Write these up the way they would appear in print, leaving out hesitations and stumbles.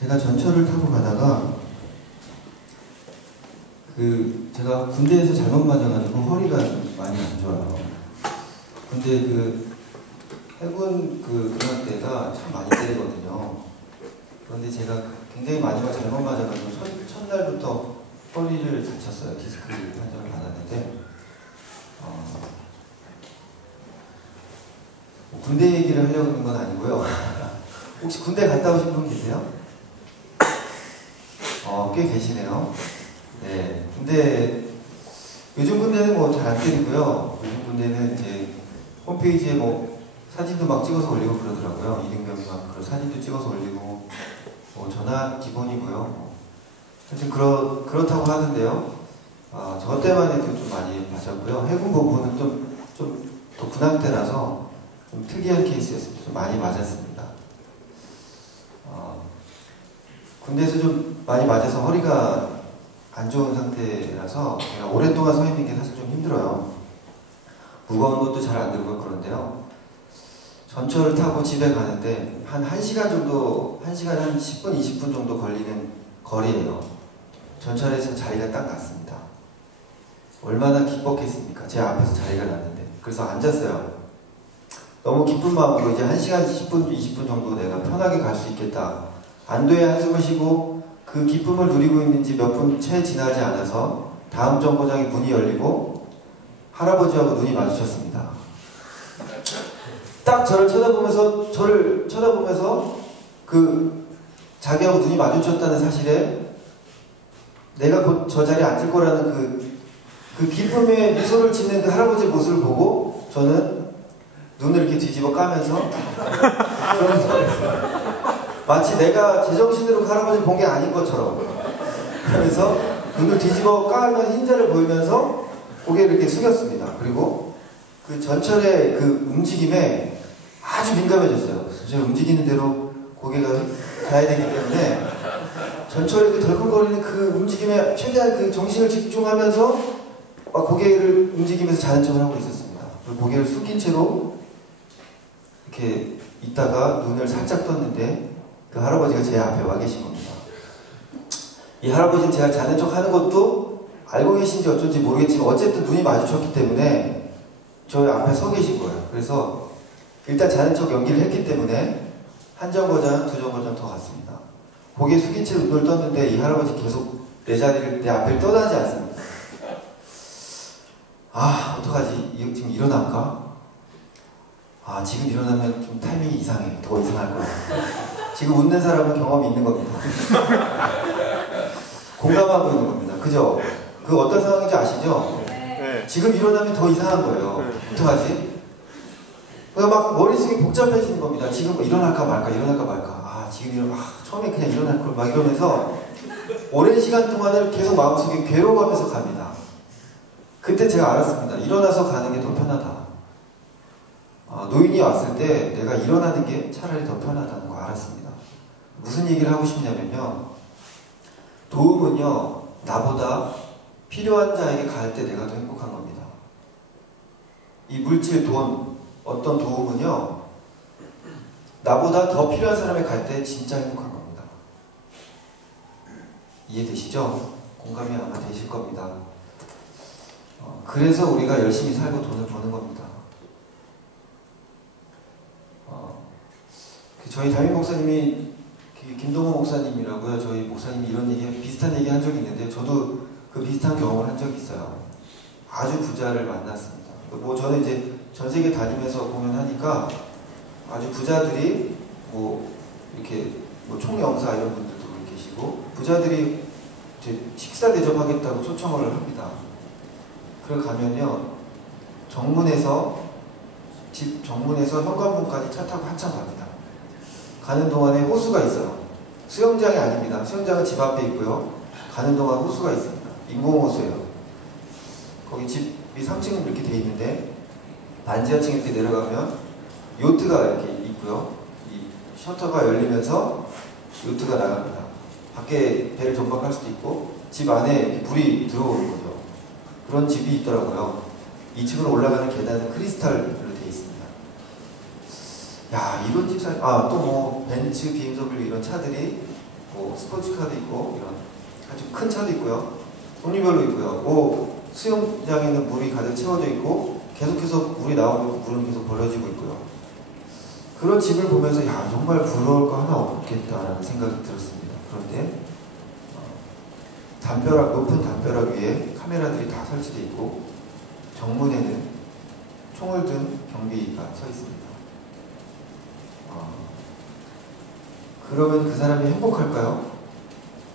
제가 전철을 타고 가다가 제가 군대에서 잘못 맞아가지고 허리가 좀 많이 안 좋아요. 근데 해군 그런 때가 참 많이 때리거든요. 그런데 제가 굉장히 많이 잘못 맞아가지고 첫날부터 허리를 다쳤어요. 디스크 판정을 받았는데 군대 얘기를 하려고 하는 건 아니고요. 혹시 군대 갔다 오신 분 계세요? 꽤 계시네요. 네. 근데 요즘 군대는 뭐 잘 안 때리고요. 요즘 군대는 이제 홈페이지에 뭐 사진도 막 찍어서 올리고 그러더라고요. 이등병이 막 그런 사진도 찍어서 올리고 전화 기본이고요. 하여튼 그렇다고 하는데요. 저 때만 해도 좀 많이 맞았고요. 해군 본부는 좀 더 군함 때라서 좀 특이한 케이스였습니다. 좀 많이 맞았습니다. 군대에서 좀 많이 맞아서 허리가 안 좋은 상태라서 제가 오랫동안 서 있는 게 사실 좀 힘들어요. 무거운 것도 잘 안 들고 그런데요. 전철을 타고 집에 가는데 한 1시간 정도, 1시간 한 10분, 20분 정도 걸리는 거리예요. 전철에서 자리가 딱 났습니다. 얼마나 기뻤겠습니까? 제 앞에서 자리가 났는데. 그래서 앉았어요. 너무 기쁜 마음으로 이제 1시간 10분, 20분 정도 내가 편하게 갈 수 있겠다. 안도의 한숨을 쉬고 그 기쁨을 누리고 있는지 몇 분 채 지나지 않아서 다음 정거장의 문이 열리고 할아버지하고 눈이 마주쳤습니다. 딱 저를 쳐다보면서 자기하고 눈이 마주쳤다는 사실에 내가 곧 저 자리에 앉을 거라는 그 기쁨의 미소를 짓는 그 할아버지의 모습을 보고 저는 눈을 이렇게 뒤집어 까면서 마치 내가 제정신으로 그 할아버지를 본 게 아닌 것처럼 그러면서 눈을 뒤집어 까면 흰자를 보이면서 고개를 이렇게 숙였습니다. 그리고 그 전철의 그 움직임에 아주 민감해졌어요. 제가 움직이는 대로 고개가 가야 되기 때문에 전철의 그 덜컹거리는 그 움직임에 최대한 그 정신을 집중하면서 막 고개를 움직이면서 자는 척을 하고 있었습니다. 그리고 고개를 숙인 채로 이렇게 있다가 눈을 살짝 떴는데 그 할아버지가 제 앞에 와 계신 겁니다. 이 할아버지는 제가 자는 척 하는 것도 알고 계신지 어쩐지 모르겠지만 어쨌든 눈이 마주쳤기 때문에 저희 앞에 서 계신 거예요. 그래서 일단 자는 척 연기를 했기 때문에 한 정거장, 두 정거장 더 갔습니다. 고개 숙인 채로 눈을 떴는데 이 할아버지 계속 내 앞을 떠나지 않습니다. 어떡하지? 지금 일어날까? 지금 일어나면 좀 타이밍이 이상해. 더 이상할 거야. 지금 웃는 사람은 경험이 있는 겁니다. 공감하고 있는 겁니다. 그죠? 그 어떤 상황인지 아시죠? 네. 지금 일어나면 더 이상한 거예요. 어떡하지? 막 머릿속이 복잡해지는 겁니다. 지금 일어날까 말까, 일어날까 말까. 처음에 그냥 일어날 걸 막 이러면서 오랜 시간 동안을 계속 마음속에 괴로워하면서 갑니다. 그때 제가 알았습니다. 일어나서 가는 게 더 편하다. 노인이 왔을 때 내가 일어나는 게 차라리 더 편하다는 거 알았습니다. 무슨 얘기를 하고 싶냐면요. 도움은요, 나보다 필요한 자에게 갈 때 내가 더 행복한 겁니다. 이 물질, 돈, 어떤 도움은요, 나보다 더 필요한 사람에 갈 때 진짜 행복한 겁니다. 이해되시죠? 공감이 아마 되실 겁니다. 그래서 우리가 열심히 살고 돈을 버는 겁니다. 저희 담임 목사님이 김동호 목사님이라고요. 저희 목사님이 이런 비슷한 얘기 한 적이 있는데 저도 그 비슷한 경험을 한 적이 있어요. 아주 부자를 만났습니다. 저는 이제 전 세계 다니면서 공연하니까 아주 부자들이 이렇게 총영사 이런 분들도 계시고 부자들이 이제 식사 대접하겠다고 초청을 합니다. 그걸 가면요, 집 정문에서 현관문까지 차 타고 한참 갑니다. 가는 동안에 호수가 있어요. 수영장이 아닙니다. 수영장은 집 앞에 있고요. 가는 동안 호수가 있습니다. 인공호수예요. 거기 집이 3층 이렇게 돼 있는데 반지하층 이렇게 내려가면 요트가 이렇게 있고요. 이 셔터가 열리면서 요트가 나갑니다. 밖에 배를 정박할 수도 있고 집 안에 이렇게 불이 들어오는 거죠. 그런 집이 있더라고요. 2층으로 올라가는 계단은 크리스탈로 되어 있습니다. 야, 이런 집 또 벤츠, BMW 이런 차들이 뭐 스포츠카도 있고 이런 아주 큰 차도 있고요. 종류별로 있고요. 뭐 수영장에는 물이 가득 채워져 있고 계속해서 물이 나오고 물은 계속 벌어지고 있고요. 그런 집을 보면서 야 정말 부러울 거 하나 없겠다라는 생각이 들었습니다. 그런데 담벼락, 높은 담벼락 위에 카메라들이 다 설치되어 있고 정문에는 총을 든 경비가 서 있습니다. 그러면 그 사람이 행복할까요?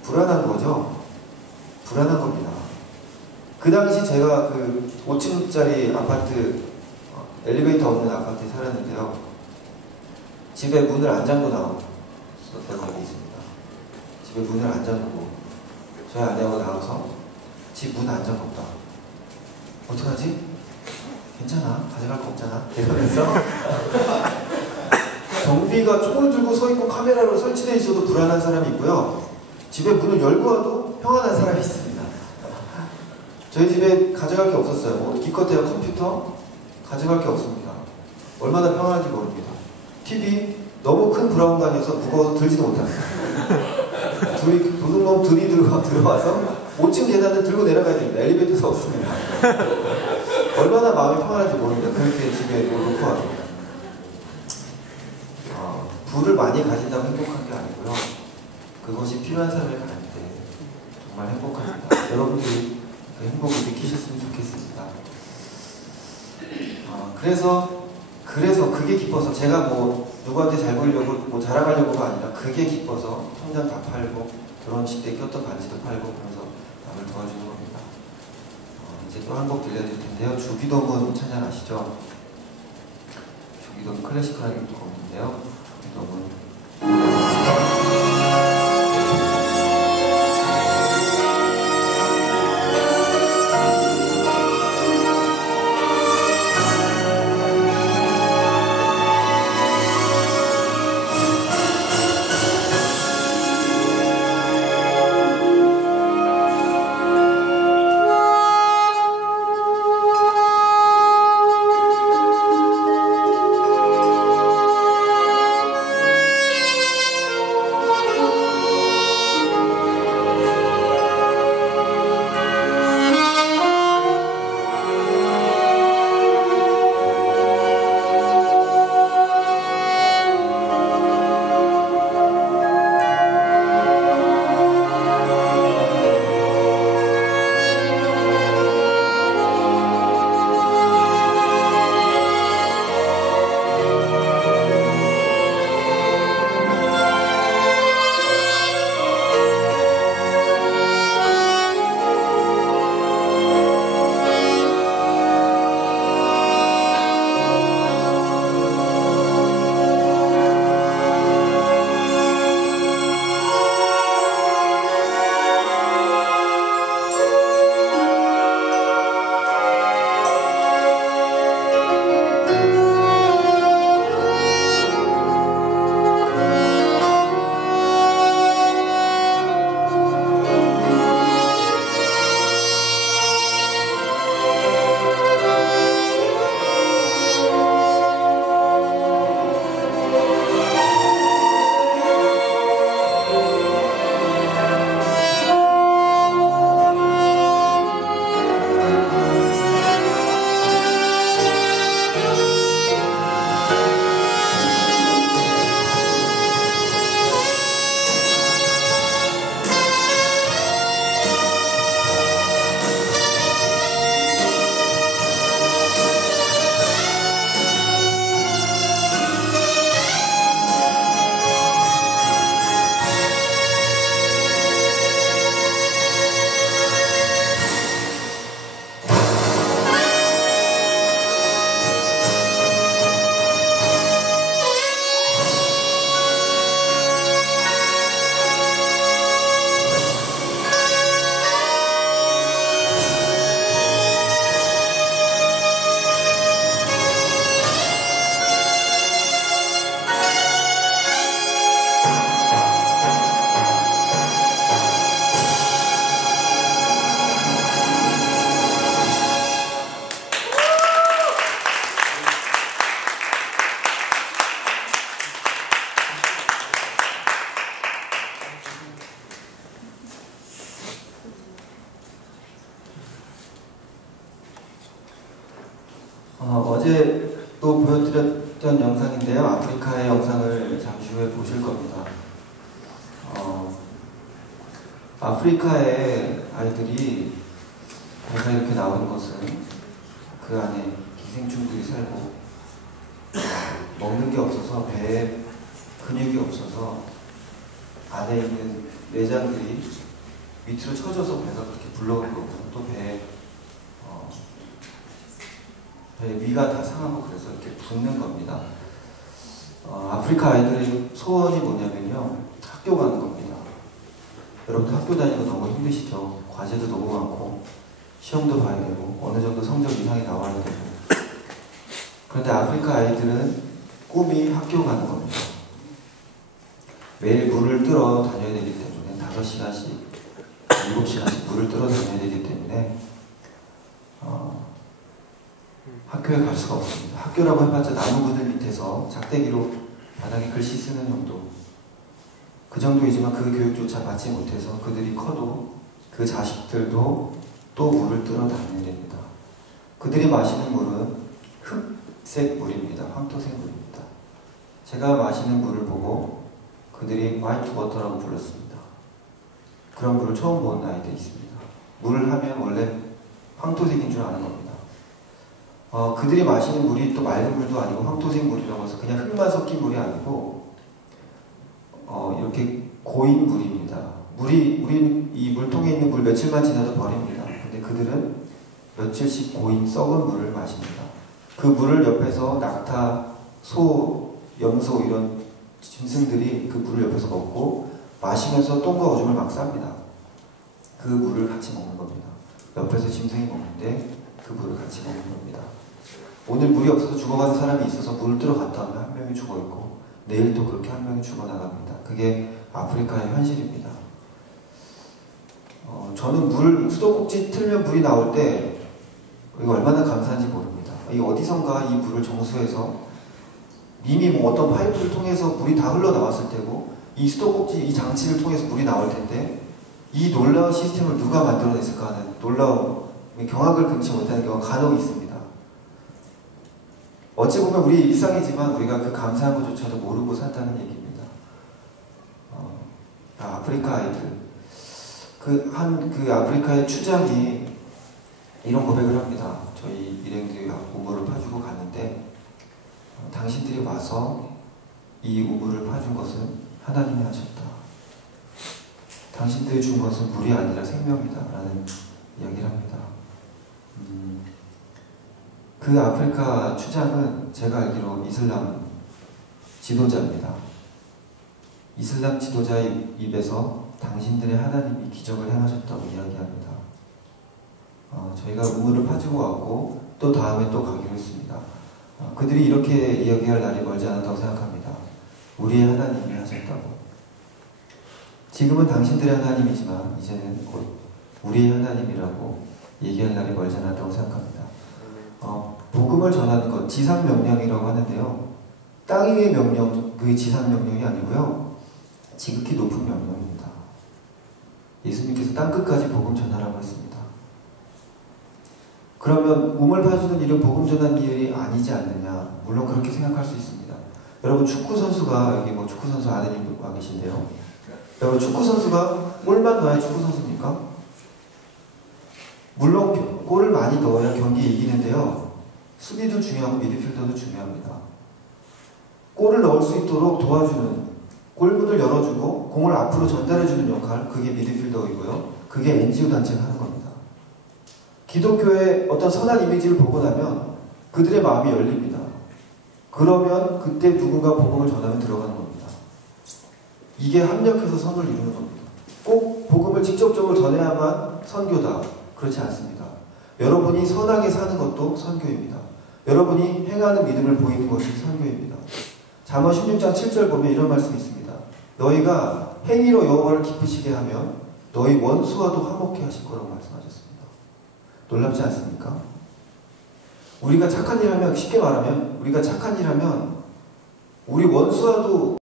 불안한 거죠? 불안한 겁니다. 그 당시 제가 그 5층짜리 아파트, 엘리베이터 없는 아파트에 살았는데요. 집에 문을 안 잠고 나왔었던 적이 있습니다. 집에 문을 안 잠그고 저희 아내하고 나와서 집 문 안 잠궜다. 어떡하지? 괜찮아. 가져갈 거 없잖아. 이러면서 경비가 총을 들고 서 있고 카메라로 설치되어 있어도 불안한 사람이 있고요. 집에 문을 열고 와도 평안한 사람이 있습니다. 저희 집에 가져갈 게 없었어요. 뭐 기껏해야 컴퓨터 가져갈 게 없습니다. 얼마나 평안한지 모릅니다. TV 너무 큰 브라운관이어서 무거워서 들지도 못합니다. 도둑놈 둘이 들어와서 5층 계단을 들고 내려가야 됩니다. 엘리베이터도 없습니다. 얼마나 마음이 평안한지 모릅니다. 그렇게 집에 놓고 와도. 부를 많이 가진다고 행복한 게 아니고요. 그것이 필요한 삶을 가질 때 정말 행복합니다. 여러분들이 그 행복을 느끼셨으면 좋겠습니다. 그래서 그게 기뻐서 제가 뭐 누구한테 잘 보이려고 뭐 자랑하려고가 아니라 그게 기뻐서 통장 다 팔고 결혼식 때 꼈던 반지도 팔고 그래서 남을 도와주는 겁니다. 이제 또 한 곡 들려드릴 텐데요. 주기도문 찬양 아시죠? 주기도문 클래식한 곡인데요. 주기도문 어제 또 보여드렸던 영상인데요. 아프리카의 영상을 잠시 후에 보실 겁니다. 아프리카의 아이들이 배가 이렇게 나오는 것은 그 안에 기생충들이 살고 먹는 게 없어서 배에 근육이 없어서 안에 있는 내장들이 밑으로 쳐져서 배가 그렇게 불러온 거고 또 배에 위가 다 상하고 그래서 이렇게 붓는 겁니다. 아프리카 아이들의 소원이 뭐냐면요, 학교 가는 겁니다. 여러분들 학교 다니는 거 너무 힘드시죠? 과제도 너무 많고 시험도 봐야 되고 어느 정도 성적 이상이 나와야 되고. 그런데 아프리카 아이들은 꿈이 학교 가는 겁니다. 매일 물을 뜨러 다녀야 되기 때문에 5시간씩 7시간씩 물을 뜨러 다녀야 되기 때문에 학교에 갈 수가 없습니다. 학교라고 해봤자 나무 그늘 밑에서 작대기로 바닥에 글씨 쓰는 정도, 그 정도이지만 그 교육조차 받지 못해서 그들이 커도 그 자식들도 또 물을 뜨러 다녀야 됩니다. 그들이 마시는 물은 흑색 물입니다. 황토색 물입니다. 제가 마시는 물을 보고 그들이 화이트 워터라고 불렀습니다. 그런 물을 처음 본 아이들이 있습니다. 물을 하면 원래 황토색인 줄 아는 겁니다. 그들이 마시는 물이 또 맑은 물도 아니고 황토색 물이라고 해서 그냥 흙만 섞인 물이 아니고 이렇게 고인 물입니다. 우린 이 물통에 있는 물 며칠만 지나도 버립니다. 근데 그들은 며칠씩 고인 썩은 물을 마십니다. 그 물을 옆에서 낙타, 소, 염소 이런 짐승들이 그 물을 옆에서 먹고 마시면서 똥과 오줌을 막 쌉니다. 그 물을 같이 먹는 겁니다. 옆에서 짐승이 먹는데 그 물을 같이 먹는 겁니다. 오늘 물이 없어서 죽어가는 사람이 있어서 물을 뜨러 갔다 오면 한 명이 죽어있고 내일 또 그렇게 한 명이 죽어나갑니다. 그게 아프리카의 현실입니다. 저는 수도꼭지 틀면 물이 나올 때 이거 얼마나 감사한지 모릅니다. 이 어디선가 이 물을 정수해서 이미 뭐 어떤 파이프를 통해서 물이 다 흘러나왔을 테고 이 수도꼭지 이 장치를 통해서 물이 나올 텐데 이 놀라운 시스템을 누가 만들어냈을까 하는 놀라운 경악을 금치 못하는 경우가 간혹 있습니다. 어찌 보면 우리 일상이지만 우리가 그 감사한 것조차도 모르고 산다는 얘기입니다. 아프리카 아이들, 그 아프리카의 추장이 이런 고백을 합니다. 저희 일행들이 우물을 파주고 갔는데 당신들이 와서 이 우물을 파준 것은 하나님이 하셨다. 당신들이 준 것은 물이 아니라 생명이다 라는 이야기를 합니다. 그 아프리카 추장은 제가 알기로 이슬람 지도자입니다. 이슬람 지도자의 입에서 당신들의 하나님이 기적을 행하셨다고 이야기합니다. 저희가 우물을 파주고 왔고 또 다음에 또 가기로 했습니다. 그들이 이렇게 이야기할 날이 멀지 않았다고 생각합니다. 우리의 하나님이 하셨다고. 지금은 당신들의 하나님이지만 이제는 곧 우리의 하나님이라고 얘기할 날이 멀지 않았다고 생각합니다. 복음을 전하는 것, 지상명령이라고 하는데요. 땅 위의 명령, 그 지상명령이 아니고요. 지극히 높은 명령입니다. 예수님께서 땅끝까지 복음 전하라고 했습니다. 그러면 우물 파주는 일은 복음 전하는 일이 아니지 않느냐? 물론 그렇게 생각할 수 있습니다. 여러분 축구 선수가, 여기 뭐 축구 선수 아드님 와 계신데요. 여러분 축구 선수가 골만 넣어야 축구 선수입니까? 물론 골을 많이 넣어야 경기에 이기는데요. 수비도 중요하고 미드필더도 중요합니다. 골을 넣을 수 있도록 도와주는, 골문을 열어주고 공을 앞으로 전달해주는 역할, 그게 미드필더이고요. 그게 NGO 단체가 하는 겁니다. 기독교의 어떤 선한 이미지를 보고 나면 그들의 마음이 열립니다. 그러면 그때 누군가 복음을 전하면 들어가는 겁니다. 이게 합력해서 선을 이루는 겁니다. 꼭 복음을 직접적으로 전해야만 선교다. 그렇지 않습니다. 여러분이 선하게 사는 것도 선교입니다. 여러분이 행하는 믿음을 보이는 것이 선교입니다. 잠언 16장 7절 보면 이런 말씀이 있습니다. 너희가 행위로 여호와를 기쁘시게 하면 너희 원수와도 화목해 하실 거라고 말씀하셨습니다. 놀랍지 않습니까? 우리가 착한 일 하면, 쉽게 말하면 우리가 착한 일 하면 우리 원수와도